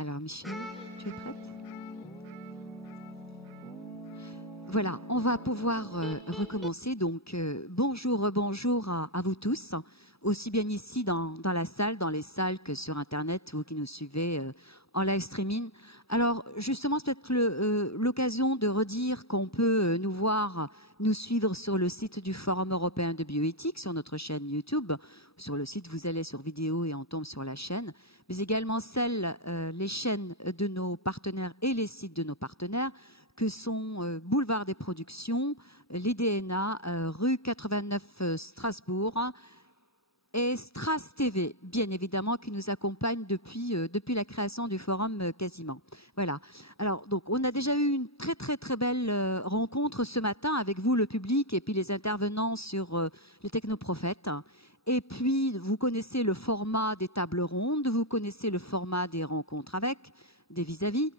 Alors Michel, tu es prête? Voilà, on va pouvoir recommencer. Donc bonjour à vous tous, aussi bien ici dans la salle, dans les salles que sur Internet, vous qui nous suivez en live streaming. Alors justement, c'est peut-être l'occasion de redire qu'on peut nous suivre sur le site du Forum européen de bioéthique, sur notre chaîne YouTube. Sur le site, vous allez sur vidéo et on tombe sur la chaîne, mais également les chaînes de nos partenaires et les sites de nos partenaires, que sont Boulevard des Productions, les DNA, rue 89 Strasbourg, et Stras TV, bien évidemment, qui nous accompagne depuis la création du forum quasiment. Voilà. Alors, donc, on a déjà eu une très belle rencontre ce matin avec vous, le public, et puis les intervenants sur le Technoprophète. Et puis, vous connaissez le format des tables rondes, vous connaissez le format des rencontres avec, des vis-à-vis.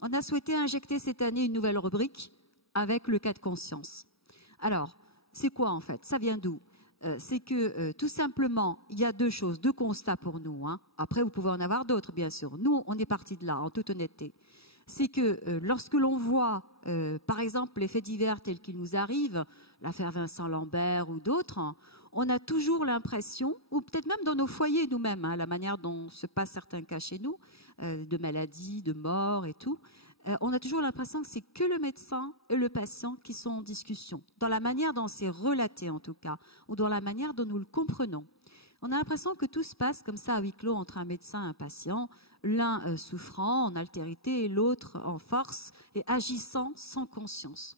On a souhaité injecter cette année une nouvelle rubrique avec le cas de conscience. Alors, c'est quoi en fait? Ça vient d'où? C'est que tout simplement, il y a deux constats pour nous. Hein. Après, vous pouvez en avoir d'autres, bien sûr. Nous, on est parti de là, en toute honnêteté. C'est que lorsque l'on voit, par exemple, les faits divers tels qu'ils nous arrivent, l'affaire Vincent Lambert ou d'autres, hein, on a toujours l'impression, ou peut-être même dans nos foyers nous-mêmes, hein, la manière dont se passent certains cas chez nous, de maladies, de morts et tout, on a toujours l'impression que c'est que le médecin et le patient qui sont en discussion, dans la manière dont c'est relaté en tout cas, ou dans la manière dont nous le comprenons. On a l'impression que tout se passe comme ça à huis clos entre un médecin et un patient, l'un souffrant en altérité et l'autre en force et agissant sans conscience.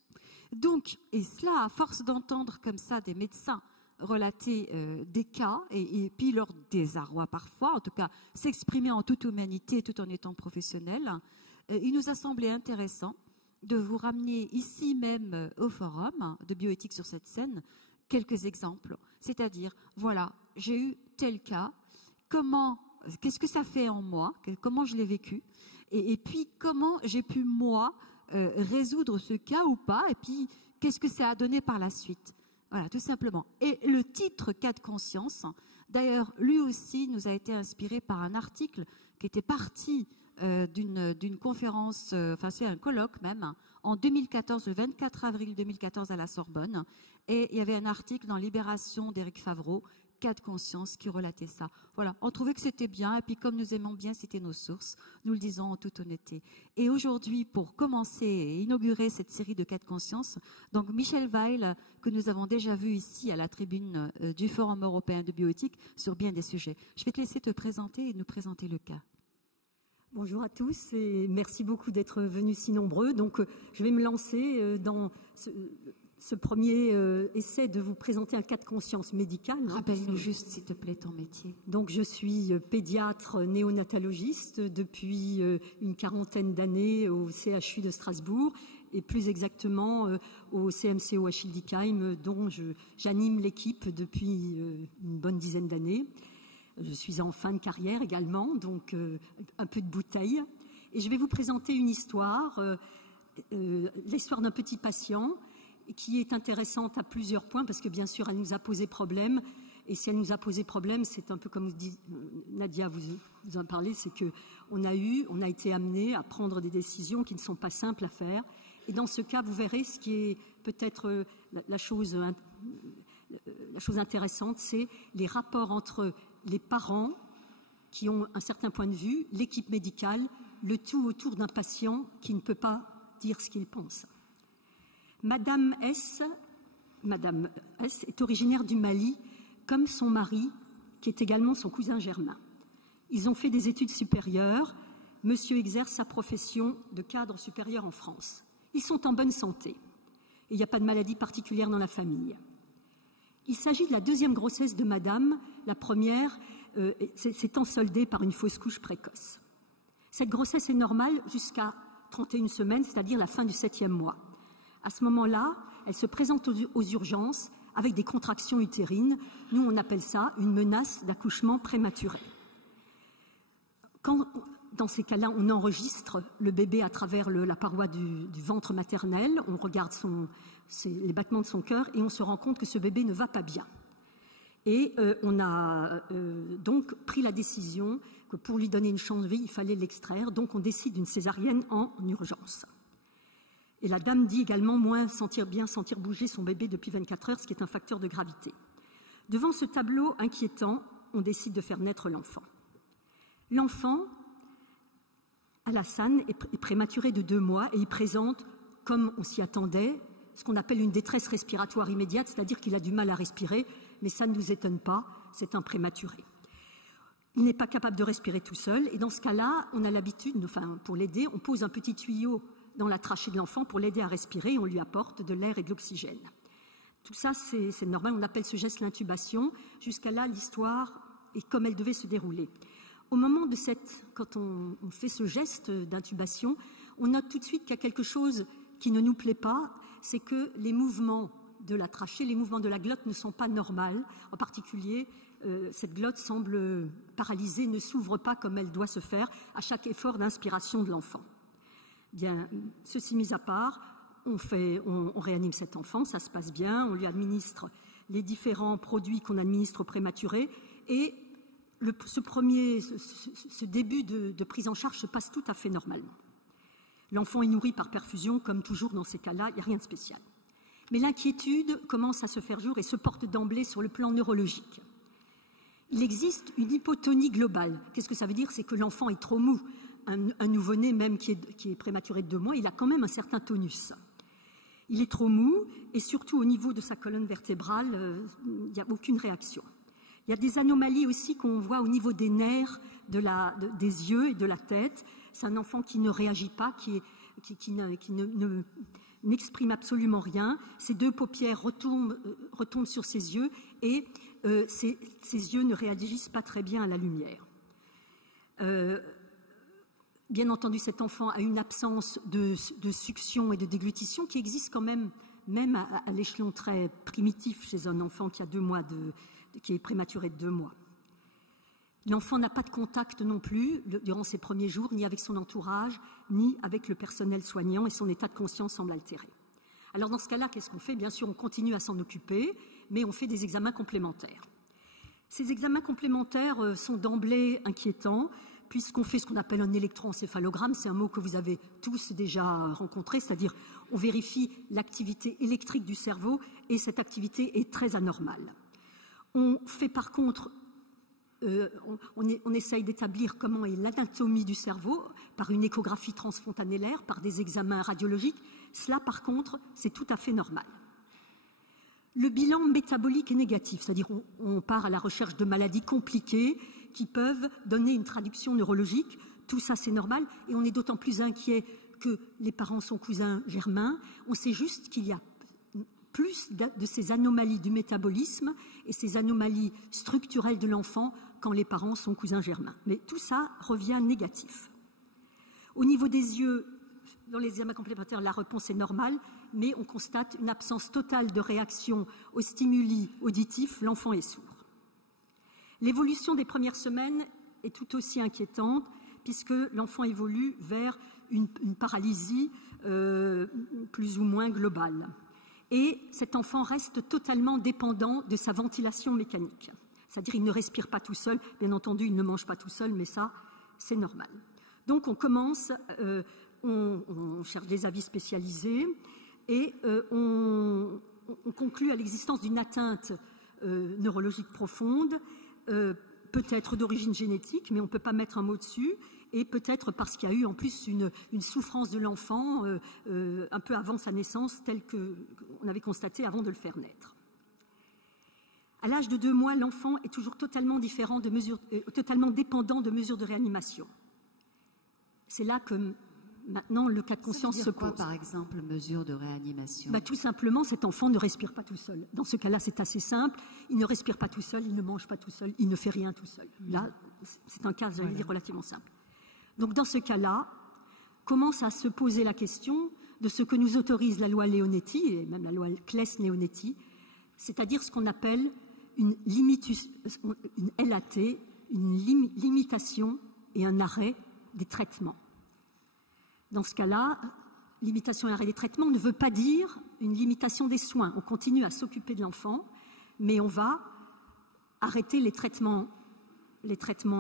Donc, et cela à force d'entendre comme ça des médecins relater des cas et puis leur désarroi parfois, en tout cas s'exprimer en toute humanité tout en étant professionnel, il nous a semblé intéressant de vous ramener ici même au forum de bioéthique sur cette scène quelques exemples, c'est-à-dire voilà, j'ai eu tel cas, qu'est-ce que ça fait en moi, comment je l'ai vécu, et puis comment j'ai pu moi résoudre ce cas ou pas, et puis qu'est-ce que ça a donné par la suite. Voilà, tout simplement. Et le titre « Cas de conscience », d'ailleurs, lui aussi nous a été inspiré par un article qui était parti d'une conférence, enfin c'est un colloque même, en 2014, le 24 avril 2014 à la Sorbonne. Et il y avait un article dans Libération d'Éric Favreau, Cas de conscience, qui relatait ça. Voilà, on trouvait que c'était bien, et puis comme nous aimons bien citer nos sources, nous le disons en toute honnêteté. Et aujourd'hui, pour commencer et inaugurer cette série de Cas de conscience, donc Michel Weil, que nous avons déjà vu ici à la tribune du Forum européen de bioéthique sur bien des sujets. Je vais te laisser te présenter et nous présenter le cas. Bonjour à tous et merci beaucoup d'être venus si nombreux. Donc, je vais me lancer dans ce premier essai de vous présenter un cas de conscience médical. Rappelle-nous juste, s'il te plaît, ton métier. Donc, je suis pédiatre néonatologiste depuis une quarantaine d'années au CHU de Strasbourg et plus exactement au CMCO à Schildikheim, dont j'anime l'équipe depuis une bonne dizaine d'années. Je suis en fin de carrière également, donc un peu de bouteille. Et je vais vous présenter une histoire, l'histoire d'un petit patient qui est intéressante à plusieurs points parce que bien sûr elle nous a posé problème. Et si elle nous a posé problème, c'est un peu comme dit Nadia vous en parlez, c'est que on a été amené à prendre des décisions qui ne sont pas simples à faire. Et dans ce cas, vous verrez ce qui est peut-être la chose intéressante, c'est les rapports entre les parents qui ont un certain point de vue, l'équipe médicale, le tout autour d'un patient qui ne peut pas dire ce qu'il pense. Madame S est originaire du Mali, comme son mari, qui est également son cousin germain. Ils ont fait des études supérieures. Monsieur exerce sa profession de cadre supérieur en France. Ils sont en bonne santé. Et il n'y a pas de maladie particulière dans la famille. Il s'agit de la deuxième grossesse de madame. La première s'étant soldée par une fausse couche précoce. Cette grossesse est normale jusqu'à 31 semaines, c'est-à-dire la fin du 7e mois. À ce moment-là, elle se présente aux urgences avec des contractions utérines. Nous, on appelle ça une menace d'accouchement prématuré. Quand, dans ces cas-là, on enregistre le bébé à travers la paroi du ventre maternel, on regarde les battements de son cœur et on se rend compte que ce bébé ne va pas bien. Et on a donc pris la décision que pour lui donner une chance de vie, il fallait l'extraire. Donc on décide d'une césarienne en urgence. Et la dame dit également sentir bouger son bébé depuis 24 heures, ce qui est un facteur de gravité. Devant ce tableau inquiétant, on décide de faire naître l'enfant. L'enfant, Alassane, est prématuré de 2 mois et il présente, comme on s'y attendait, ce qu'on appelle une détresse respiratoire immédiate, c'est-à-dire qu'il a du mal à respirer, mais ça ne nous étonne pas, c'est un prématuré. Il n'est pas capable de respirer tout seul, et dans ce cas-là, on a l'habitude, pour l'aider, on pose un petit tuyau dans la trachée de l'enfant pour l'aider à respirer, et on lui apporte de l'air et de l'oxygène. Tout ça, c'est normal, on appelle ce geste l'intubation. Jusqu'à là, l'histoire est comme elle devait se dérouler. Au moment de quand on fait ce geste d'intubation, on note tout de suite qu'il y a quelque chose qui ne nous plaît pas, c'est que les mouvements de la trachée, les mouvements de la glotte ne sont pas normaux. En particulier, cette glotte semble paralysée, ne s'ouvre pas comme elle doit se faire à chaque effort d'inspiration de l'enfant. Bien, ceci mis à part, on réanime cet enfant, ça se passe bien, on lui administre les différents produits qu'on administre aux prématurés et ce début de prise en charge se passe tout à fait normalement. L'enfant est nourri par perfusion, comme toujours dans ces cas-là, il n'y a rien de spécial. Mais l'inquiétude commence à se faire jour et se porte d'emblée sur le plan neurologique. Il existe une hypotonie globale. Qu'est-ce que ça veut dire? C'est que l'enfant est trop mou. Un nouveau-né, même qui est prématuré de 2 mois, il a quand même un certain tonus. Il est trop mou et surtout au niveau de sa colonne vertébrale, il n'y a aucune réaction. Il y a des anomalies aussi qu'on voit au niveau des nerfs, des yeux et de la tête. C'est un enfant qui ne réagit pas, qui n'exprime absolument rien. Ses 2 paupières retombent sur ses yeux et ses yeux ne réagissent pas très bien à la lumière. Bien entendu, cet enfant a une absence de succion et de déglutition qui existe quand même à l'échelon très primitif chez un enfant qui a 2 mois qui est prématuré de 2 mois. L'enfant n'a pas de contact non plus durant ses premiers jours, ni avec son entourage, ni avec le personnel soignant, et son état de conscience semble altéré. Alors dans ce cas-là, qu'est-ce qu'on fait? Bien sûr, on continue à s'en occuper, mais on fait des examens complémentaires. Ces examens complémentaires sont d'emblée inquiétants, puisqu'on fait ce qu'on appelle un électroencéphalogramme, c'est un mot que vous avez tous déjà rencontré, c'est-à-dire on vérifie l'activité électrique du cerveau, et cette activité est très anormale. On fait par contre on essaye d'établir comment est l'anatomie du cerveau par une échographie transfontanellaire, par des examens radiologiques. Cela, par contre, c'est tout à fait normal. Le bilan métabolique est négatif, c'est-à-dire on part à la recherche de maladies compliquées qui peuvent donner une traduction neurologique. Tout ça, c'est normal, et on est d'autant plus inquiet que les parents sont cousins germains. On sait juste qu'il y a plus de ces anomalies du métabolisme et ces anomalies structurelles de l'enfant quand les parents sont cousins germains. Mais tout ça revient négatif. Au niveau des yeux, dans les examens complémentaires, la réponse est normale, mais on constate une absence totale de réaction aux stimuli auditifs, l'enfant est sourd. L'évolution des premières semaines est tout aussi inquiétante, puisque l'enfant évolue vers une paralysie plus ou moins globale. Et cet enfant reste totalement dépendant de sa ventilation mécanique. C'est-à-dire qu'il ne respire pas tout seul, bien entendu il ne mange pas tout seul, mais ça c'est normal. Donc on commence, on cherche des avis spécialisés et on conclut à l'existence d'une atteinte neurologique profonde, peut-être d'origine génétique, mais on ne peut pas mettre un mot dessus, et peut-être parce qu'il y a eu en plus une souffrance de l'enfant un peu avant sa naissance, telle qu'on avait constaté avant de le faire naître. À l'âge de 2 mois, l'enfant est toujours totalement dépendant de mesures de réanimation. C'est là que maintenant le cas de conscience se pose. Par exemple, mesures de réanimation? Tout simplement, cet enfant ne respire pas tout seul. Dans ce cas-là, c'est assez simple. Il ne respire pas tout seul, il ne mange pas tout seul, il ne fait rien tout seul. Là, c'est un cas, j'allais dire, relativement simple. Donc dans ce cas-là, commence à se poser la question de ce que nous autorise la loi Leonetti, et même la loi Claes-Leonetti, c'est-à-dire ce qu'on appelle une LAT, une limitation et un arrêt des traitements. Dans ce cas-là, limitation et arrêt des traitements ne veut pas dire une limitation des soins. On continue à s'occuper de l'enfant, mais on va arrêter les traitements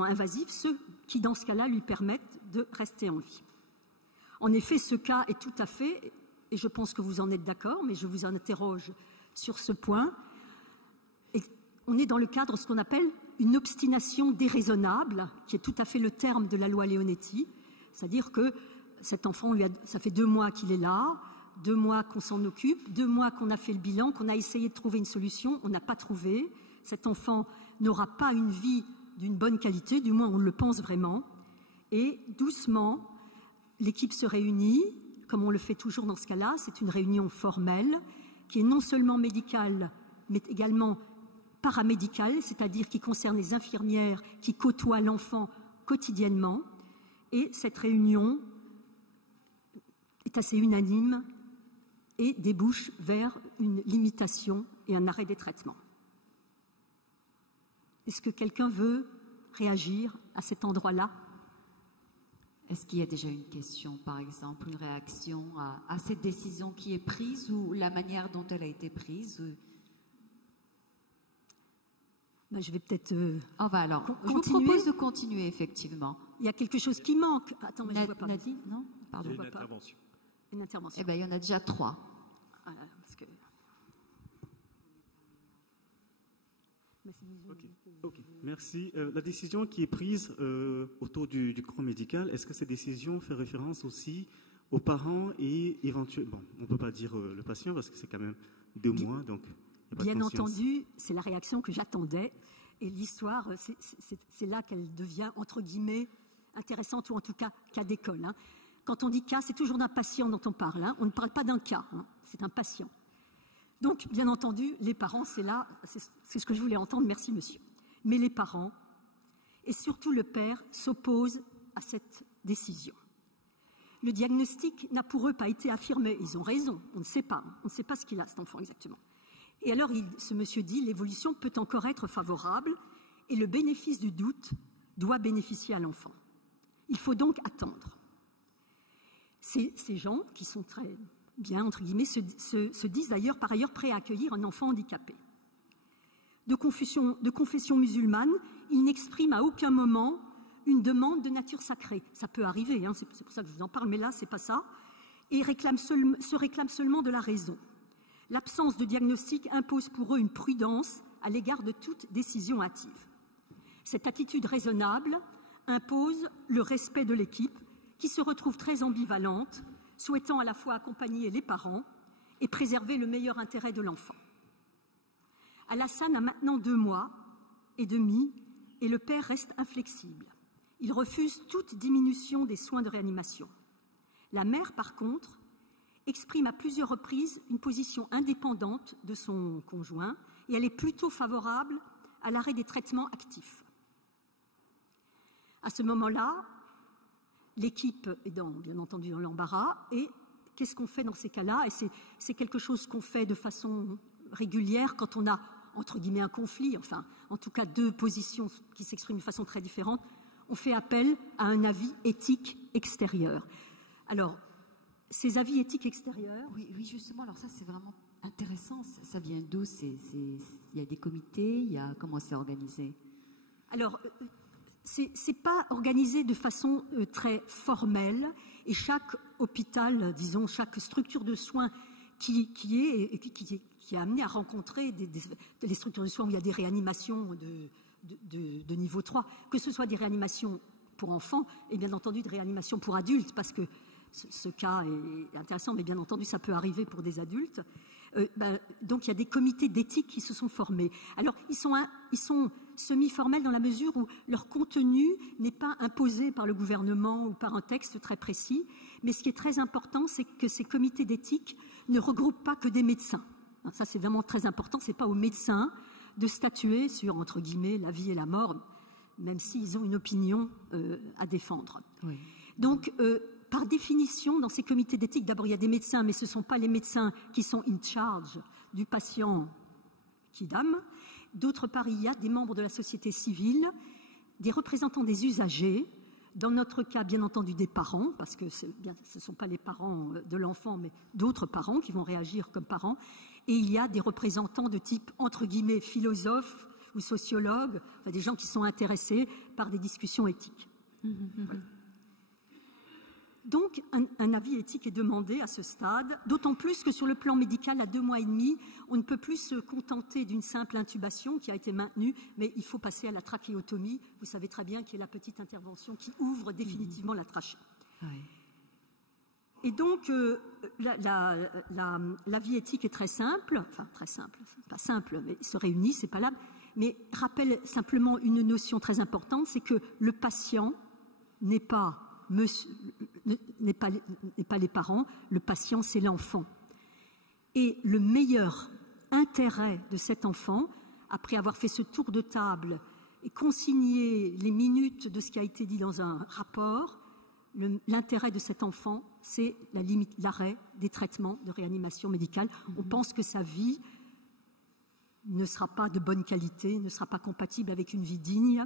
invasifs, ceux qui, dans ce cas-là, lui permettent de rester en vie. En effet, ce cas est tout à fait, et je pense que vous en êtes d'accord, mais je vous en interroge sur ce point, et on est dans le cadre de ce qu'on appelle une obstination déraisonnable, qui est tout à fait le terme de la loi Leonetti, c'est-à-dire que cet enfant, ça fait 2 mois qu'il est là, 2 mois qu'on s'en occupe, 2 mois qu'on a fait le bilan, qu'on a essayé de trouver une solution, on n'a pas trouvé. Cet enfant n'aura pas une vie d'une bonne qualité, du moins on le pense vraiment. Et doucement, l'équipe se réunit, comme on le fait toujours dans ce cas-là, c'est une réunion formelle, qui est non seulement médicale, mais également paramédicale, c'est-à-dire qui concerne les infirmières qui côtoient l'enfant quotidiennement. Et cette réunion est assez unanime et débouche vers une limitation et un arrêt des traitements. Est-ce que quelqu'un veut réagir à cet endroit-là? Est-ce qu'il y a déjà une question, par exemple, une réaction à cette décision qui est prise ou la manière dont elle a été prise? Ben, je vais peut-être alors, je vous propose de continuer, effectivement. Il y a quelque chose qui manque. Attends, mais je ne vois pas. Nadine, non? Pardon. Une intervention. Une intervention. Eh bien, il y en a déjà 3. Voilà, parce que... Ok, merci. La décision qui est prise autour du corps médical, est-ce que cette décision fait référence aussi aux parents et éventuellement, bon, on ne peut pas dire le patient parce que c'est quand même 2 mois, donc il n'y a pas de Bien conscience. entendu, c'est la réaction que j'attendais. Et l'histoire, c'est là qu'elle devient, entre guillemets, intéressante, ou en tout cas, cas d'école. Hein. Quand on dit cas, c'est toujours d'un patient dont on parle. Hein. On ne parle pas d'un cas, hein. C'est un patient. Donc, bien entendu, les parents, c'est là, c'est ce que je voulais entendre, merci monsieur. Mais les parents, et surtout le père, s'opposent à cette décision. Le diagnostic n'a pour eux pas été affirmé. Ils ont raison, on ne sait pas. On ne sait pas ce qu'il a, cet enfant, exactement. Et alors, ce monsieur dit, l'évolution peut encore être favorable et le bénéfice du doute doit bénéficier à l'enfant. Il faut donc attendre. Ces gens, qui sont très bien, entre guillemets, se disent d'ailleurs, par ailleurs, prêts à accueillir un enfant handicapé. De confession musulmane, ils n'expriment à aucun moment une demande de nature sacrée. Ça peut arriver, hein, c'est pour ça que je vous en parle, mais là, c'est pas ça. Et se réclament seulement de la raison. L'absence de diagnostic impose pour eux une prudence à l'égard de toute décision hâtive. Cette attitude raisonnable impose le respect de l'équipe, qui se retrouve très ambivalente, souhaitant à la fois accompagner les parents et préserver le meilleur intérêt de l'enfant. Alassane a maintenant 2 mois et demi et le père reste inflexible. Il refuse toute diminution des soins de réanimation. La mère, par contre, exprime à plusieurs reprises une position indépendante de son conjoint et elle est plutôt favorable à l'arrêt des traitements actifs. À ce moment-là, l'équipe est bien entendu dans l'embarras et qu'est-ce qu'on fait dans ces cas-là? Et c'est quelque chose qu'on fait de façon régulière quand on a, entre guillemets, un conflit, enfin, en tout cas 2 positions qui s'expriment de façon très différente. On fait appel à un avis éthique extérieur. Alors, ces avis éthiques extérieurs... Oui, justement, alors ça c'est vraiment intéressant. Ça vient d'où? Il y a des comités, comment c'est organisé? Alors, c'est pas organisé de façon très formelle et chaque hôpital, disons, chaque structure de soins qui est amenée à rencontrer des structures de soins où il y a des réanimations de niveau 3, que ce soit des réanimations pour enfants et bien entendu des réanimations pour adultes, parce que ce cas est intéressant, mais bien entendu ça peut arriver pour des adultes. Donc il y a des comités d'éthique qui se sont formés. Alors ils sont semi-formels dans la mesure où leur contenu n'est pas imposé par le gouvernement ou par un texte très précis, mais ce qui est très important, c'est que ces comités d'éthique ne regroupent pas que des médecins. Ça c'est vraiment très important, c'est pas aux médecins de statuer sur, entre guillemets, la vie et la mort, même s'ils ont une opinion à défendre. Oui. Donc par définition, dans ces comités d'éthique, d'abord, il y a des médecins, mais ce ne sont pas les médecins qui sont in charge du patient Kidam. D'autre part, il y a des membres de la société civile, des représentants des usagers, dans notre cas, bien entendu, des parents, parce que ce ne sont pas les parents de l'enfant, mais d'autres parents qui vont réagir comme parents. Et il y a des représentants de type, entre guillemets, philosophe ou sociologues, enfin, des gens qui sont intéressés par des discussions éthiques. Voilà. Donc, un avis éthique est demandé à ce stade, d'autant plus que sur le plan médical, à 2 mois et demi, on ne peut plus se contenter d'une simple intubation qui a été maintenue, mais il faut passer à la trachéotomie. Vous savez très bien qu'il y a la petite intervention qui ouvre définitivement la trachée. Oui. Et donc, l'avis éthique est très simple, enfin très simple, c'est pas simple, mais ils se réunissent, c'est pas là, mais rappelle simplement une notion très importante, c'est que le patient n'est pas les parents, le patient c'est l'enfant. Et le meilleur intérêt de cet enfant, après avoir fait ce tour de table et consigné les minutes de ce qui a été dit dans un rapport, l'intérêt de cet enfant, c'est l'arrêt des traitements de réanimation médicale. On pense que sa vie ne sera pas de bonne qualité, ne sera pas compatible avec une vie digne.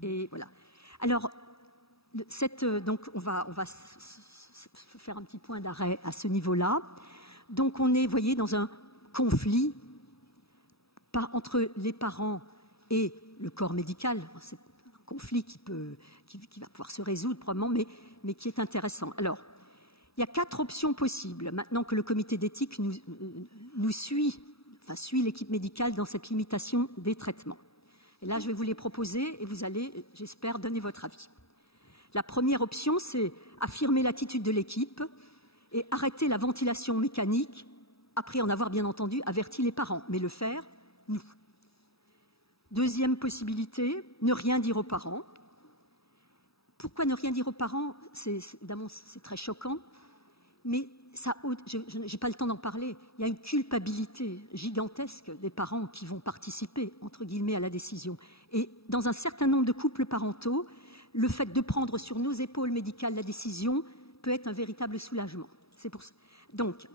Et voilà. Alors, donc on va faire un petit point d'arrêt à ce niveau-là. Donc on est, vous voyez, dans un conflit entre les parents et le corps médical. C'est un conflit qui va pouvoir se résoudre probablement, mais qui est intéressant. Alors, il y a 4 options possibles. Maintenant que le comité d'éthique nous suit l'équipe médicale dans cette limitation des traitements. Et là, je vais vous les proposer et vous allez, j'espère, donner votre avis. La première option, c'est affirmer l'attitude de l'équipe et arrêter la ventilation mécanique, après en avoir bien entendu averti les parents, mais le faire, nous. Deuxième possibilité, ne rien dire aux parents. Pourquoi ne rien dire aux parents? Évidemment, c'est très choquant, mais je n'ai pas le temps d'en parler. Il y a une culpabilité gigantesque des parents qui vont participer, entre guillemets, à la décision. Et dans un certain nombre de couples parentaux, le fait de prendre sur nos épaules médicales la décision peut être un véritable soulagement. C'est pour ça. Donc,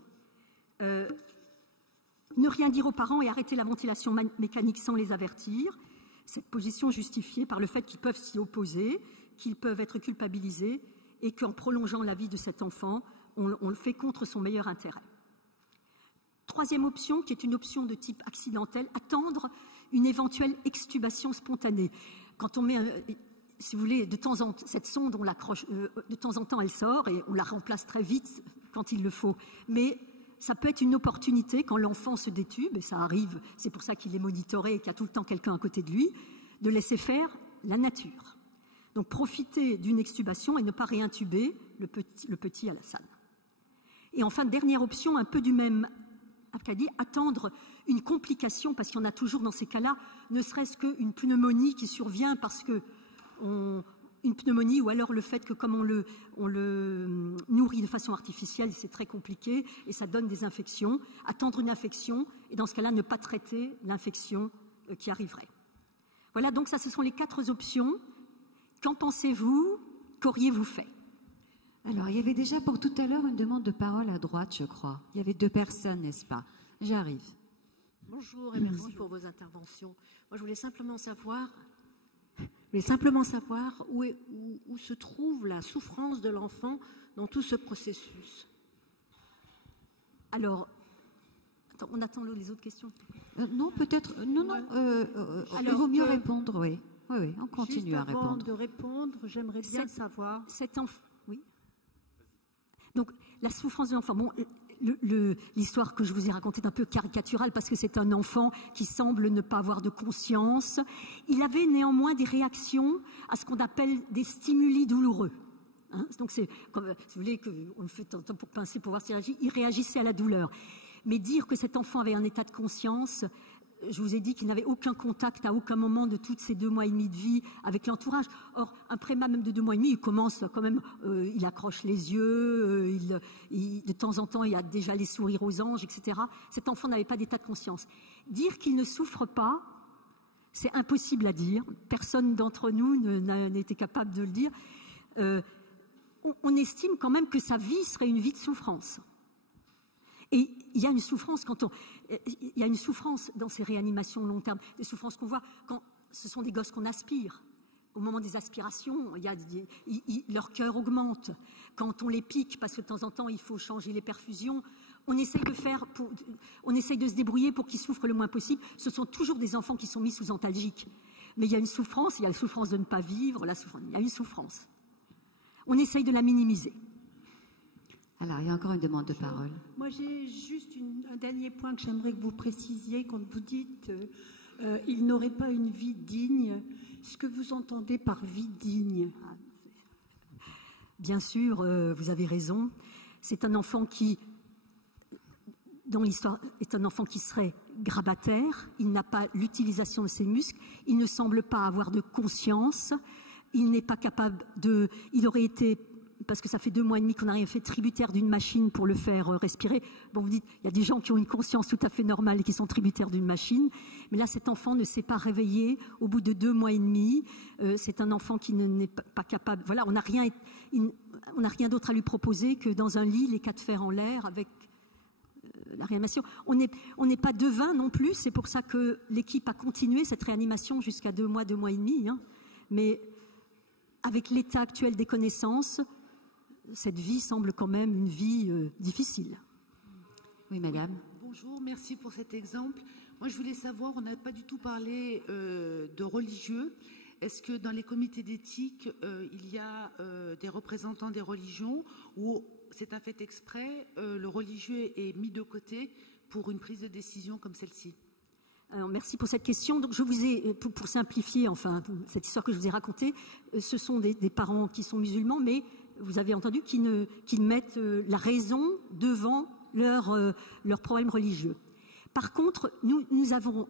ne rien dire aux parents et arrêter la ventilation mécanique sans les avertir. Cette position justifiée par le fait qu'ils peuvent s'y opposer, qu'ils peuvent être culpabilisés et qu'en prolongeant la vie de cet enfant, on le fait contre son meilleur intérêt. Troisième option, qui est une option de type accidentel, attendre une éventuelle extubation spontanée. Quand on met, si vous voulez, cette sonde, on l'accroche, de temps en temps elle sort et on la remplace très vite quand il le faut. Mais ça peut être une opportunité quand l'enfant se détube, et ça arrive, c'est pour ça qu'il est monitoré et qu'il y a tout le temps quelqu'un à côté de lui, de laisser faire la nature. Donc profiter d'une extubation et ne pas réintuber le petit à la salle. Et enfin, dernière option, un peu du même acabit, attendre une complication, parce qu'il y en a toujours dans ces cas-là, ne serait-ce qu'une pneumonie qui survient parce que une pneumonie, ou alors le fait que comme on le nourrit de façon artificielle, c'est très compliqué et ça donne des infections. Attendre une infection et dans ce cas-là, ne pas traiter l'infection qui arriverait. Voilà, donc ça, ce sont les 4 options. Qu'en pensez-vous? Qu'auriez-vous fait? Alors, il y avait déjà pour tout à l'heure une demande de parole à droite, je crois. Il y avait 2 personnes, n'est-ce pas? J'arrive. Bonjour et merci pour vos interventions. Moi, je voulais simplement savoir où se trouve la souffrance de l'enfant dans tout ce processus. Alors, on attend les autres questions. Non, peut-être. Non. Alors, il vaut mieux répondre, oui. Oui, on continue à répondre. Avant de répondre, j'aimerais bien savoir. Oui. Donc, la souffrance de l'enfant. Bon, l'histoire que je vous ai racontée est un peu caricaturale parce que c'est un enfant qui semble ne pas avoir de conscience. Il avait néanmoins des réactions à ce qu'on appelle des stimuli douloureux. Donc, c'est comme, si vous voulez, qu'on le fait pour pincer, pour voir s'il réagit. Il réagissait à la douleur. Mais dire que cet enfant avait un état de conscience, je vous ai dit qu'il n'avait aucun contact à aucun moment de toutes ces 2 mois et demi de vie avec l'entourage. Or, un prémat même de 2 mois et demi, il commence quand même, il accroche les yeux, de temps en temps, il y a déjà les sourires aux anges, etc. Cet enfant n'avait pas d'état de conscience. Dire qu'il ne souffre pas, c'est impossible à dire. Personne d'entre nous n'a été capable de le dire. On estime quand même que sa vie serait une vie de souffrance. Et il y a une souffrance il y a une souffrance dans ces réanimations long terme, des souffrances qu'on voit quand ce sont des gosses qu'on aspire. Au moment des aspirations, leur cœur augmente. Quand on les pique, parce que de temps en temps il faut changer les perfusions, on essaye de se débrouiller pour qu'ils souffrent le moins possible. Ce sont toujours des enfants qui sont mis sous antalgiques. Mais il y a une souffrance, il y a la souffrance de ne pas vivre, il y a une souffrance. On essaye de la minimiser. Alors, il y a encore une demande de parole. Moi, j'ai juste un dernier point que j'aimerais que vous précisiez quand vous dites il n'aurait pas une vie digne. Ce que vous entendez par vie digne? Bien sûr, vous avez raison. C'est un enfant qui, dans l'histoire, est un enfant qui serait grabataire. Il n'a pas l'utilisation de ses muscles. Il ne semble pas avoir de conscience. Il n'est pas capable de... Il aurait été... Parce que ça fait 2 mois et demi qu'on n'a rien fait, tributaire d'une machine pour le faire respirer. Bon, vous dites, il y a des gens qui ont une conscience tout à fait normale et qui sont tributaires d'une machine. Mais là, cet enfant ne s'est pas réveillé au bout de 2 mois et demi. C'est un enfant qui n'est pas capable... Voilà, on n'a rien d'autre à lui proposer que dans un lit, les 4 fers en l'air avec la réanimation. On n'est pas devin non plus. C'est pour ça que l'équipe a continué cette réanimation jusqu'à 2 mois et demi. Hein. Mais avec l'état actuel des connaissances... Cette vie semble quand même une vie difficile. Oui, madame. Bonjour, merci pour cet exemple. Moi, je voulais savoir, on n'a pas du tout parlé de religieux. Est-ce que dans les comités d'éthique, il y a des représentants des religions ou c'est un fait exprès, le religieux est mis de côté pour une prise de décision comme celle-ci? Alors, merci pour cette question. Donc, je vous ai, pour simplifier, enfin, cette histoire que je vous ai racontée, ce sont des parents qui sont musulmans, mais vous avez entendu qu'ils mettent la raison devant leurs problèmes religieux. Par contre, nous avons...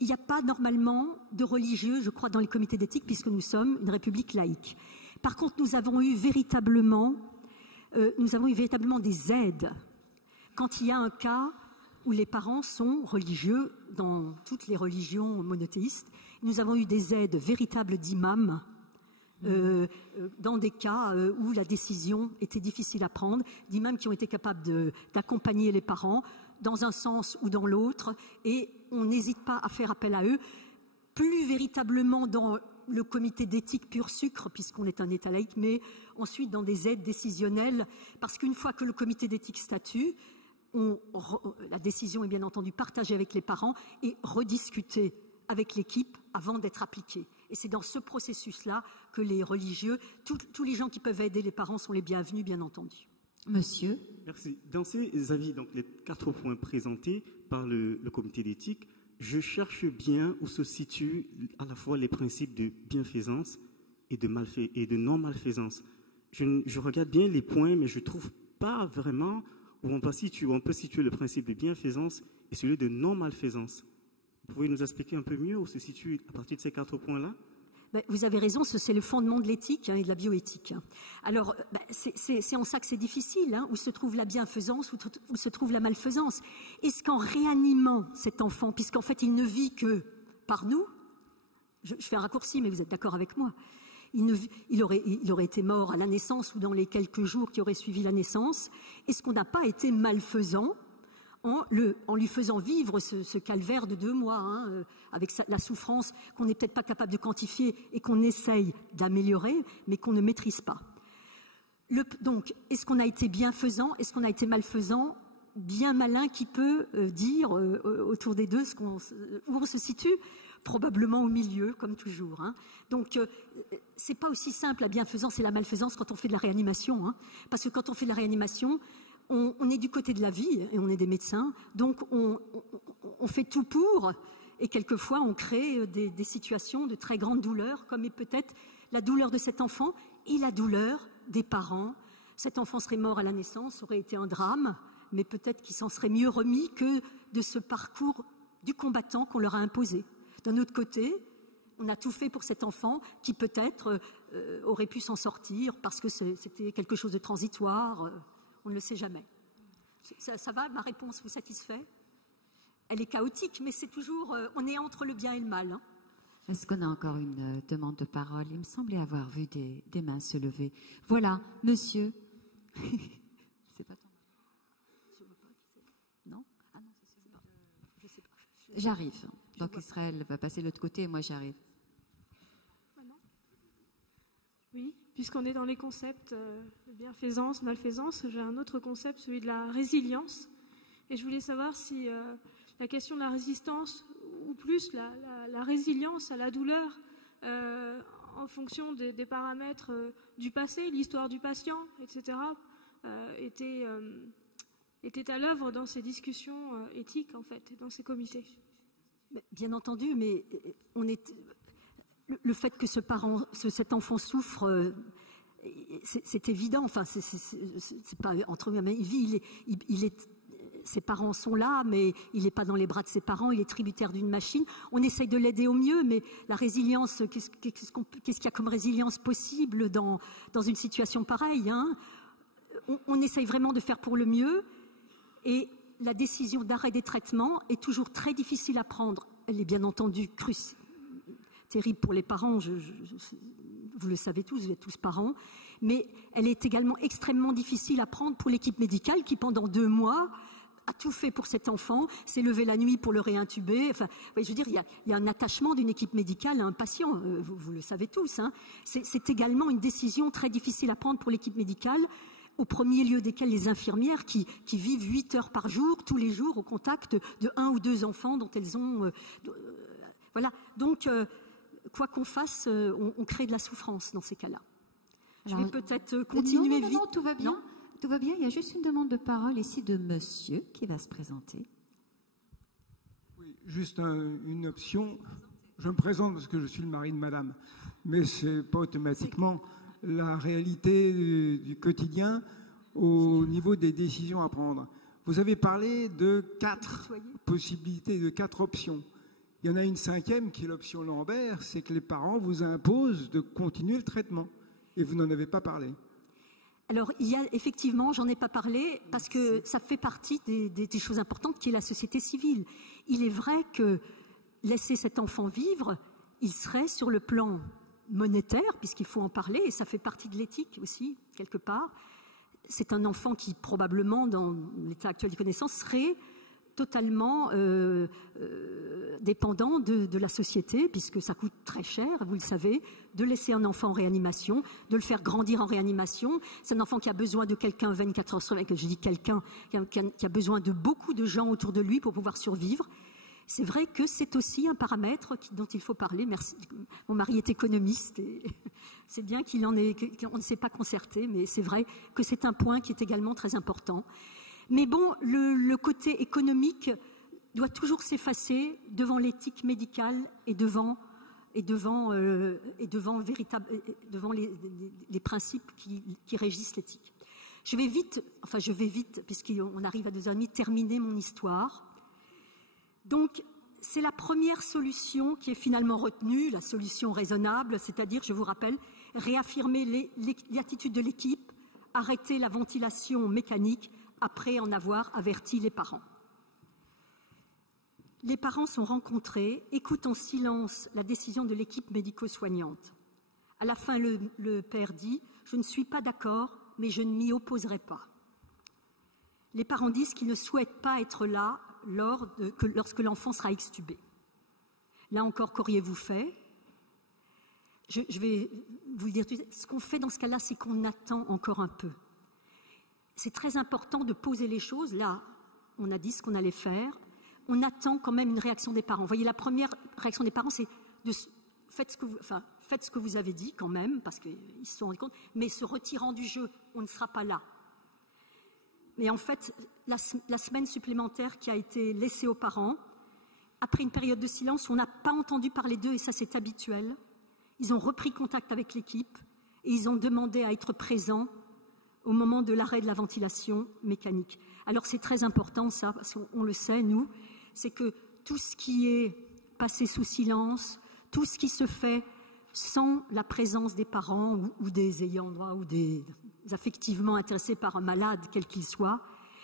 Il n'y a pas normalement de religieux, je crois, dans les comités d'éthique, puisque nous sommes une république laïque. Par contre, nous avons eu véritablement des aides. Quand il y a un cas où les parents sont religieux, dans toutes les religions monothéistes, nous avons eu des aides véritables d'imams, dans des cas où la décision était difficile à prendre, d'imams qui ont été capables d'accompagner les parents dans un sens ou dans l'autre, et on n'hésite pas à faire appel à eux, plus véritablement dans le comité d'éthique pur sucre, puisqu'on est un État laïque, mais ensuite dans des aides décisionnelles, parce qu'une fois que le comité d'éthique statue, la décision est bien entendu partagée avec les parents et rediscutée avec l'équipe avant d'être appliquée. Et c'est dans ce processus-là que les religieux, tous les gens qui peuvent aider les parents sont les bienvenus, bien entendu. Monsieur. Merci. Dans ces avis, donc les 4 points présentés par le comité d'éthique, je cherche bien où se situent à la fois les principes de bienfaisance et de non-malfaisance. Je regarde bien les points, mais je ne trouve pas vraiment où on peut situer le principe de bienfaisance et celui de non-malfaisance. Vous pouvez nous expliquer un peu mieux où se situe à partir de ces 4 points-là? Vous avez raison, c'est le fondement de l'éthique et de la bioéthique. Alors, c'est en ça que c'est difficile, où se trouve la bienfaisance, où se trouve la malfaisance. Est-ce qu'en réanimant cet enfant, puisqu'en fait il ne vit que par nous, je fais un raccourci, mais vous êtes d'accord avec moi, il aurait été mort à la naissance ou dans les quelques jours qui auraient suivi la naissance, est-ce qu'on n'a pas été malfaisant en lui faisant vivre ce calvaire de 2 mois, avec la souffrance qu'on n'est peut-être pas capable de quantifier et qu'on essaye d'améliorer, mais qu'on ne maîtrise pas. Donc, est-ce qu'on a été bienfaisant? Est-ce qu'on a été malfaisant? Bien malin qui peut dire autour des deux où on se situe? Probablement au milieu, comme toujours. Donc, c'est pas aussi simple la bienfaisance et la malfaisance quand on fait de la réanimation. Parce que quand on fait de la réanimation, on est du côté de la vie et on est des médecins, donc on fait tout pour, et quelquefois on crée des situations de très grande douleur, comme est peut-être la douleur de cet enfant et la douleur des parents. Cet enfant serait mort à la naissance, ça aurait été un drame, mais peut-être qu'il s'en serait mieux remis que de ce parcours du combattant qu'on leur a imposé. D'un autre côté, on a tout fait pour cet enfant qui peut-être aurait pu s'en sortir parce que c'était quelque chose de transitoire. On ne le sait jamais. Ça va, ma réponse vous satisfait? Elle est chaotique, mais c'est toujours... on est entre le bien et le mal. Est-ce qu'on a encore une demande de parole? Il me semblait avoir vu des mains se lever. Voilà, monsieur. C'est pas ton... Je vois pas qui c'est. Non? Ah non, c'est pas. Je sais pas. J'arrive. Donc Israël va passer de l'autre côté et moi j'arrive. Oui, puisqu'on est dans les concepts bienfaisance, malfaisance, j'ai un autre concept, celui de la résilience. Et je voulais savoir si la question de la résistance, ou plus la résilience à la douleur, en fonction des paramètres du passé, l'histoire du patient, etc., était à l'œuvre dans ces discussions éthiques, en fait, et dans ces comités. Bien entendu, mais le fait que cet enfant souffre, c'est évident. Enfin, c'est pas entre eux, mais ses parents sont là, mais il n'est pas dans les bras de ses parents, il est tributaire d'une machine. On essaye de l'aider au mieux, mais la résilience, qu'est-ce qu'il y a comme résilience possible dans une situation pareille, hein? On essaye vraiment de faire pour le mieux, et la décision d'arrêt des traitements est toujours très difficile à prendre. Elle est bien entendu terrible pour les parents, vous le savez tous, vous êtes tous parents, mais elle est également extrêmement difficile à prendre pour l'équipe médicale qui, pendant 2 mois, a tout fait pour cet enfant, s'est levé la nuit pour le réintuber. Enfin, je veux dire, il y a un attachement d'une équipe médicale à un patient, vous le savez tous, hein. C'est également une décision très difficile à prendre pour l'équipe médicale, au premier lieu desquels les infirmières qui vivent 8 heures par jour, tous les jours, au contact de 1 ou 2 enfants dont elles ont... voilà, donc, quoi qu'on fasse, on crée de la souffrance dans ces cas-là. Je vais peut-être continuer vite. Non, tout va bien. Tout va bien. Il y a juste une demande de parole ici de monsieur qui va se présenter. Oui, juste une option. Je me présente parce que je suis le mari de madame, mais c'est pas automatiquement la réalité du quotidien au niveau des décisions à prendre. Vous avez parlé de 4 possibilités, de 4 options. Il y en a une 5e qui est l'option Lambert, c'est que les parents vous imposent de continuer le traitement. Et vous n'en avez pas parlé. Alors, il y a effectivement, j'en ai pas parlé, parce que ça fait partie des choses importantes qui est la société civile. Il est vrai que laisser cet enfant vivre, il serait sur le plan monétaire, puisqu'il faut en parler, et ça fait partie de l'éthique aussi, quelque part. C'est un enfant qui, probablement, dans l'état actuel des connaissances, serait totalement dépendant de la société, puisque ça coûte très cher, vous le savez, de laisser un enfant en réanimation, de le faire grandir en réanimation. C'est un enfant qui a besoin de quelqu'un 24 heures sur 24, je dis quelqu'un, qui a besoin de beaucoup de gens autour de lui pour pouvoir survivre. C'est vrai que c'est aussi un paramètre dont il faut parler. Merci. Mon mari est économiste et c'est bien qu'on ne s'est pas concerté, mais c'est vrai que c'est un point qui est également très important. Mais bon, le côté économique doit toujours s'effacer devant l'éthique médicale et devant les principes qui régissent l'éthique. Je vais vite, puisqu'on arrive à 2h30, terminer mon histoire. Donc, c'est la première solution qui est finalement retenue, la solution raisonnable, c'est-à-dire, je vous rappelle, réaffirmer l'attitude de l'équipe, arrêter la ventilation mécanique après en avoir averti les parents. Les parents sont rencontrés, écoutent en silence la décision de l'équipe médico-soignante. À la fin, le père dit « Je ne suis pas d'accord, mais je ne m'y opposerai pas ». Les parents disent qu'ils ne souhaitent pas être là lorsque l'enfant sera extubé. Là encore, qu'auriez-vous fait ? Je vais vous le dire tout de suite. Ce qu'on fait dans ce cas-là, c'est qu'on attend encore un peu. C'est très important de poser les choses. Là, on a dit ce qu'on allait faire. On attend quand même une réaction des parents. Vous voyez, la première réaction des parents, c'est faites ce que vous avez dit quand même, parce qu'ils se sont rendus compte, mais se retirant du jeu, on ne sera pas là. Mais en fait, la semaine supplémentaire qui a été laissée aux parents, après une période de silence où on n'a pas entendu parler d'eux, et ça c'est habituel, ils ont repris contact avec l'équipe et ils ont demandé à être présents au moment de l'arrêt de la ventilation mécanique. Alors c'est très important ça, parce qu'on le sait, nous, c'est que tout ce qui est passé sous silence, tout ce qui se fait sans la présence des parents ou des ayants droit ou des affectivement intéressés par un malade, quel qu'il soit,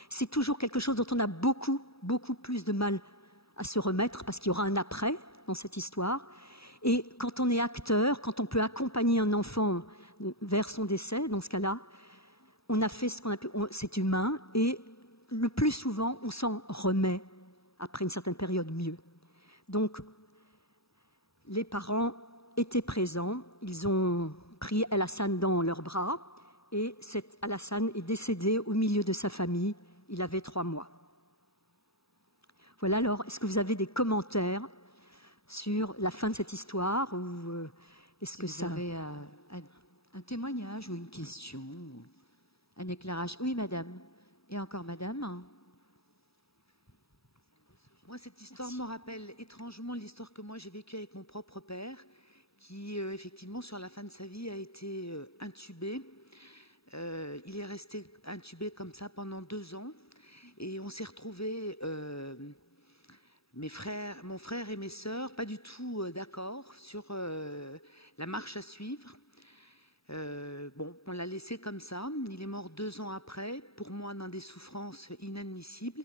c'est toujours quelque chose dont on a beaucoup, beaucoup plus de mal à se remettre parce qu'il y aura un après dans cette histoire. Et quand on est acteur, quand on peut accompagner un enfant vers son décès, dans ce cas-là, on a fait ce qu'on appelle, c'est humain, et le plus souvent, on s'en remet après une certaine période mieux. Donc, les parents étaient présents, ils ont pris Alassane dans leurs bras et cet Alassane est décédé au milieu de sa famille. Il avait 3 mois. Voilà, alors, est-ce que vous avez des commentaires sur la fin de cette histoire ou est-ce que vous avez un témoignage ou une question, un éclairage? Oui, madame. Et encore madame. Moi, cette histoire me rappelle étrangement l'histoire que moi j'ai vécue avec mon propre père, qui effectivement sur la fin de sa vie a été intubé. Il est resté intubé comme ça pendant 2 ans et on s'est retrouvés, mon frère et mes sœurs, pas du tout d'accord sur la marche à suivre. On l'a laissé comme ça. Il est mort 2 ans après, pour moi dans des souffrances inadmissibles.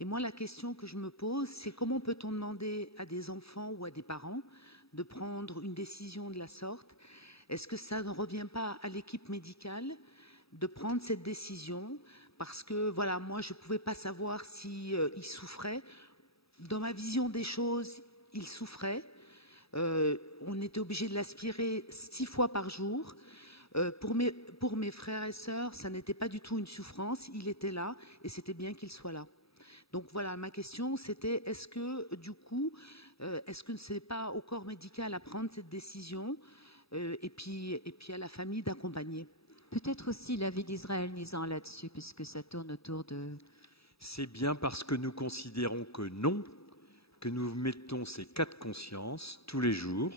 Et moi, la question que je me pose, c'est comment peut-on demander à des enfants ou à des parents de prendre une décision de la sorte? Est-ce que ça ne revient pas à l'équipe médicale de prendre cette décision? Parce que, voilà, moi, je ne pouvais pas savoir s'il souffrait. Dans ma vision des choses, il souffrait. On était obligé de l'aspirer 6 fois par jour. Pour mes frères et sœurs, ça n'était pas du tout une souffrance. Il était là et c'était bien qu'il soit là. Donc voilà, ma question c'était, est-ce que du coup, est-ce que ce n'est pas au corps médical à prendre cette décision et puis à la famille d'accompagner? Peut-être aussi l'avis d'Israël Nizan là-dessus, puisque ça tourne autour de... C'est bien parce que nous considérons que non, que nous mettons ces 4 consciences tous les jours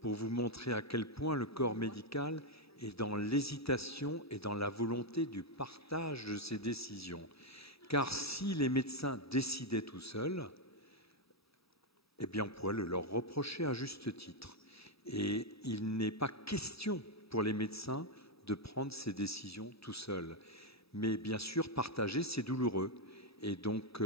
pour vous montrer à quel point le corps médical est dans l'hésitation et dans la volonté du partage de ces décisions. Car si les médecins décidaient tout seuls, eh bien on pourrait le leur reprocher à juste titre. Et il n'est pas question pour les médecins de prendre ces décisions tout seuls. Mais bien sûr, partager, c'est douloureux. Et donc,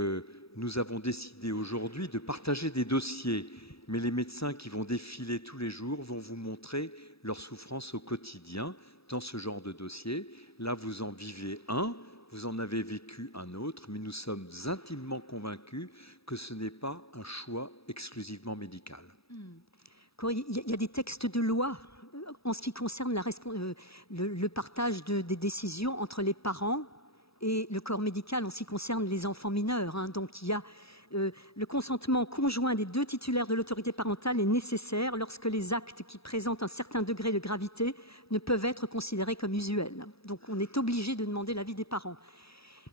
nous avons décidé aujourd'hui de partager des dossiers. Mais les médecins qui vont défiler tous les jours vont vous montrer leur souffrance au quotidien dans ce genre de dossier. Là, vous en vivez un. Vous en avez vécu un autre, mais nous sommes intimement convaincus que ce n'est pas un choix exclusivement médical. Il y a des textes de loi en ce qui concerne le partage des décisions entre les parents et le corps médical en ce qui concerne les enfants mineurs. Donc il y a le consentement conjoint des 2 titulaires de l'autorité parentale est nécessaire lorsque les actes qui présentent un certain degré de gravité ne peuvent être considérés comme usuels. Donc on est obligé de demander l'avis des parents.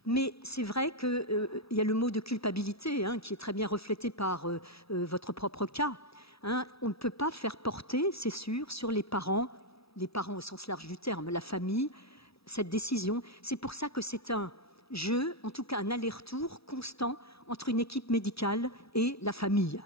Mais c'est vrai qu'il y a le mot de culpabilité qui est très bien reflété par votre propre cas. On ne peut pas faire porter, c'est sûr, sur les parents au sens large du terme, la famille, cette décision. C'est pour ça que c'est un jeu, en tout cas un aller-retour constant entre une équipe médicale et la famille.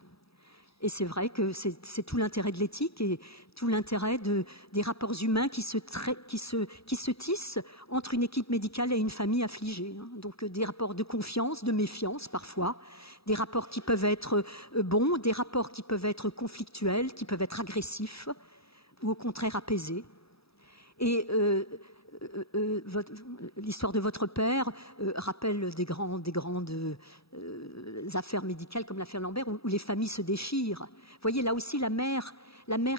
Et c'est vrai que c'est tout l'intérêt de l'éthique et tout l'intérêt des rapports humains qui se tissent entre une équipe médicale et une famille affligée. Donc des rapports de confiance, de méfiance parfois, des rapports qui peuvent être bons, des rapports qui peuvent être conflictuels, qui peuvent être agressifs ou au contraire apaisés. Et l'histoire de votre père rappelle des grandes affaires médicales comme l'affaire Lambert où les familles se déchirent. Vous voyez, là aussi la mère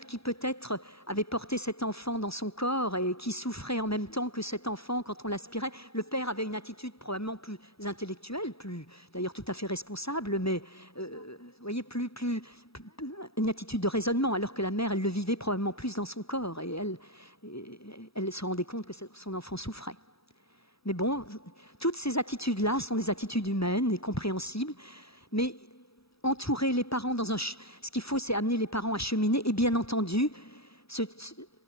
qui peut-être avait porté cet enfant dans son corps et qui souffrait en même temps que cet enfant quand on l'aspirait. Le père avait une attitude probablement plus intellectuelle, d'ailleurs tout à fait responsable, mais vous voyez, plus une attitude de raisonnement, alors que la mère, elle le vivait probablement plus dans son corps et elle se rendait compte que son enfant souffrait. Mais bon, toutes ces attitudes-là sont des attitudes humaines et compréhensibles, mais entourer les parents ce qu'il faut, c'est amener les parents à cheminer et bien entendu,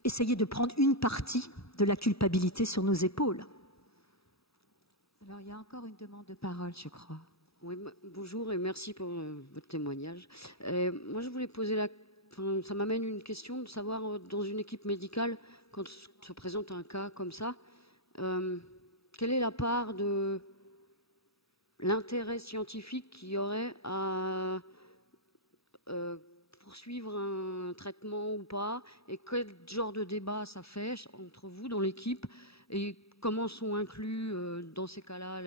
essayer de prendre une partie de la culpabilité sur nos épaules. Alors, il y a encore une demande de parole, je crois. Oui, bonjour et merci pour votre témoignage. Moi, je voulais poser ça m'amène une question de savoir, dans une équipe médicale, quand se présente un cas comme ça, quelle est la part de l'intérêt scientifique qu'il y aurait à poursuivre un traitement ou pas, et quel genre de débat ça fait entre vous dans l'équipe, et comment sont inclus dans ces cas-là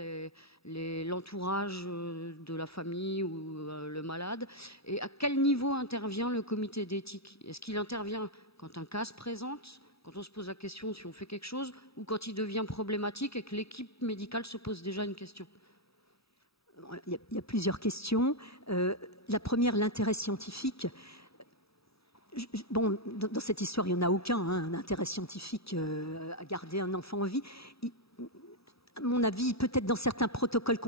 l'entourage de la famille ou le malade, et à quel niveau intervient le comité d'éthique? Est-ce qu'il intervient quand un cas se présente, quand on se pose la question si on fait quelque chose, ou quand il devient problématique et que l'équipe médicale se pose déjà une question? Il y a plusieurs questions. La première, l'intérêt scientifique. Bon, dans cette histoire, il n'y en a aucun, hein, un intérêt scientifique à garder un enfant en vie. À mon avis, peut-être dans certains protocoles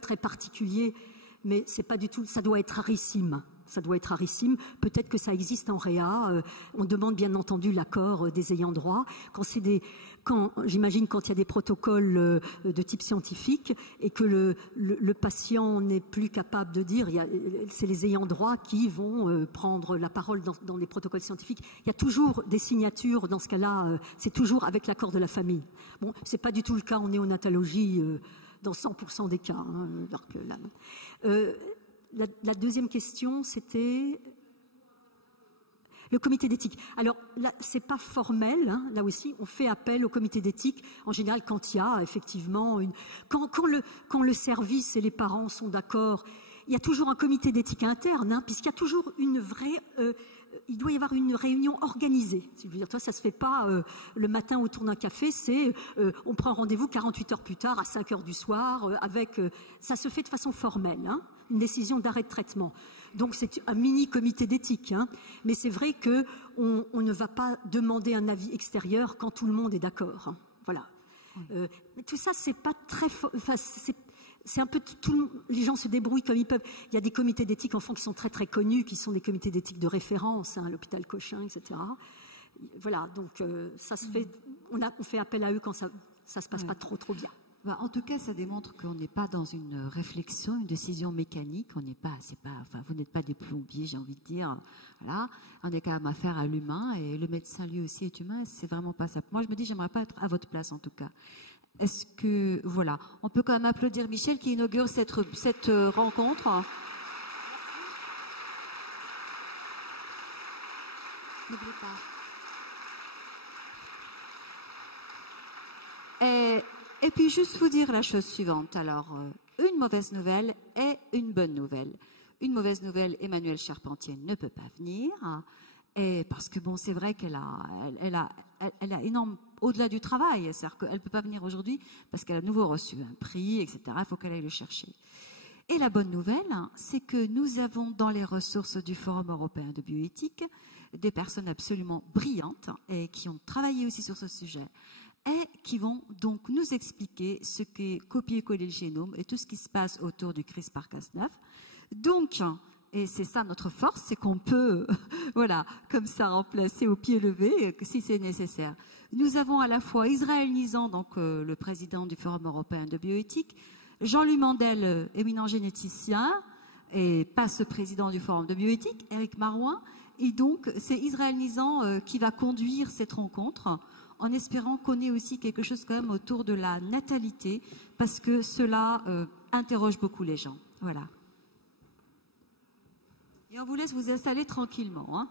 très particuliers, mais c'est pas du tout, ça doit être rarissime. Ça doit être rarissime. Peut-être que ça existe en réa. On demande bien entendu l'accord des ayants droit. J'imagine quand il y a des protocoles de type scientifique et que le patient n'est plus capable de dire, c'est les ayants droit qui vont prendre la parole dans les protocoles scientifiques. Il y a toujours des signatures dans ce cas-là. C'est toujours avec l'accord de la famille. Bon, c'est pas du tout le cas en néonatologie dans 100% des cas. Hein, alors que là, la deuxième question, c'était le comité d'éthique. Alors là, c'est pas formel. Hein, là aussi, on fait appel au comité d'éthique. En général, quand il y a effectivement quand le service et les parents sont d'accord, il y a toujours un comité d'éthique interne, hein, puisqu'il y a toujours une vraie. Il doit y avoir une réunion organisée. Si je veux dire, toi, ça se fait pas le matin autour d'un café. C'est on prend rendez-vous 48 heures plus tard à 5 heures du soir ça se fait de façon formelle. Hein, une décision d'arrêt de traitement. Donc c'est un mini comité d'éthique, hein. Mais c'est vrai que on ne va pas demander un avis extérieur quand tout le monde est d'accord. Hein. Voilà. Mais tout ça c'est pas très, c'est un peu les gens se débrouillent comme ils peuvent. Il y a des comités d'éthique enfants qui sont très très connus, qui sont des comités d'éthique de référence, hein, l'hôpital Cochin, etc. Voilà, donc ça se fait. On fait appel à eux quand ça se passe pas trop bien. Bah, en tout cas, ça démontre qu'on n'est pas dans une réflexion, une décision mécanique. On n'est pas, vous n'êtes pas des plombiers, j'ai envie de dire. Voilà, on est quand même affaire à l'humain et le médecin lui aussi est humain. C'est vraiment pas ça. Moi, je me dis, j'aimerais pas être à votre place en tout cas. Est-ce que, voilà, on peut quand même applaudir Michel qui inaugure cette rencontre. N'oubliez pas. Et puis juste vous dire la chose suivante. Alors, une mauvaise nouvelle et une bonne nouvelle. Une mauvaise nouvelle, Emmanuelle Charpentier ne peut pas venir. Et parce que bon, c'est vrai qu'elle a énorme au-delà du travail. C'est-à-dire qu'elle peut pas venir aujourd'hui parce qu'elle a de nouveau reçu un prix, etc. Il faut qu'elle aille le chercher. Et la bonne nouvelle, c'est que nous avons dans les ressources du Forum européen de bioéthique des personnes absolument brillantes et qui ont travaillé aussi sur ce sujet et qui vont donc nous expliquer ce qu'est copier-coller le génome et tout ce qui se passe autour du CRISPR-Cas9. Donc, et c'est ça notre force, c'est qu'on peut, voilà, comme ça remplacer au pied levé si c'est nécessaire. Nous avons à la fois Israël Nizan, donc le président du Forum européen de bioéthique, Jean-Louis Mandel, éminent généticien, et passe président du Forum de bioéthique, Éric Marouin. Et donc, c'est Israël Nizan qui va conduire cette rencontre, en espérant qu'on ait aussi quelque chose quand même autour de la natalité, parce que cela interroge beaucoup les gens. Voilà. Et on vous laisse vous installer tranquillement, hein.